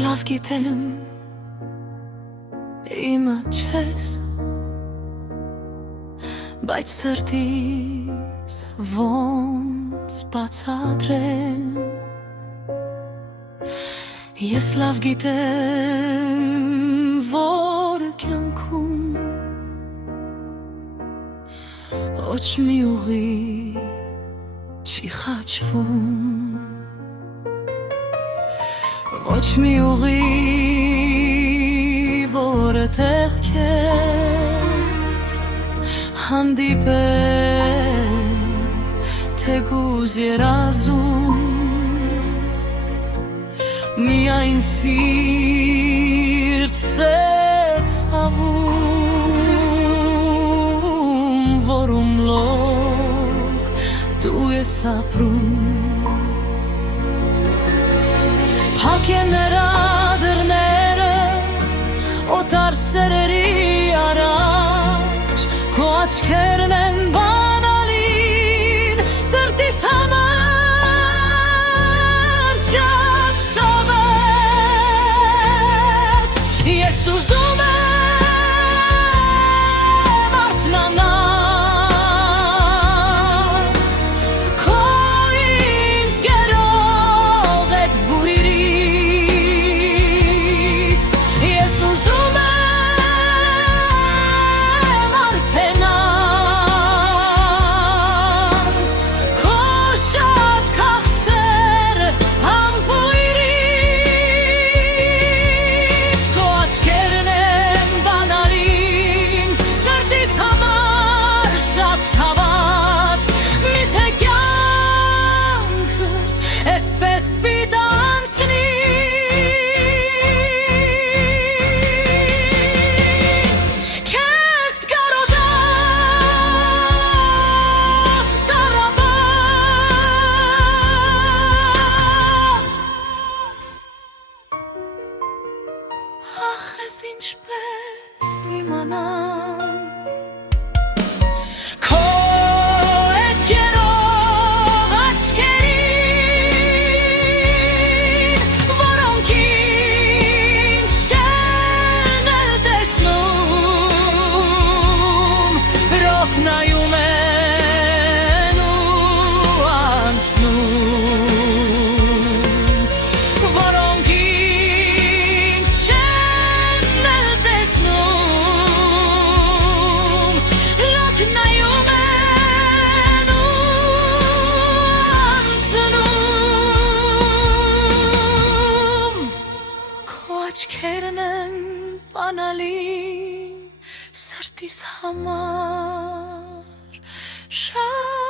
լավ գիտեմ իմը չես, բայց սրտիս ոնց բացատրեմ, ես լավ գիտեմ, որ կյանքում ոչ մի ուղի չի խաչվում, ոչ մի ուղի, որը տեղ քեզ հանդիպեմ, թեկուզ երազում, միայն սիրտ ցավում, որում լոկ դու ես ապրում, փակ են նրա դռները օտար սերերի առաջ, քո աչքերն են բանալին, սրտիս համար շատ ցավեց, ես ուզում եմ արթնանալ, քո ինձ գերող էդ բույրից, ես ուզում եմ արթնանալ, քո շատ քաղցր համբույրից, քո աչքերն են բանալին, սրտիս համար շատ ցաված, միթե կյանքս էսպես պիտի անցնի, քեզ կարոտած տառապած, ախ ես ինչպես դիմանամ, քո էդ գերող աչքերին, որոնք ինձ չեն էլ տեսնում, ռոք նայում են ու անցնում, որոնք ինձ չեն էլ տեսնում, ռոք նայում են ու անցնում, քո աչքերն են բանալին, սրտիս համար շատ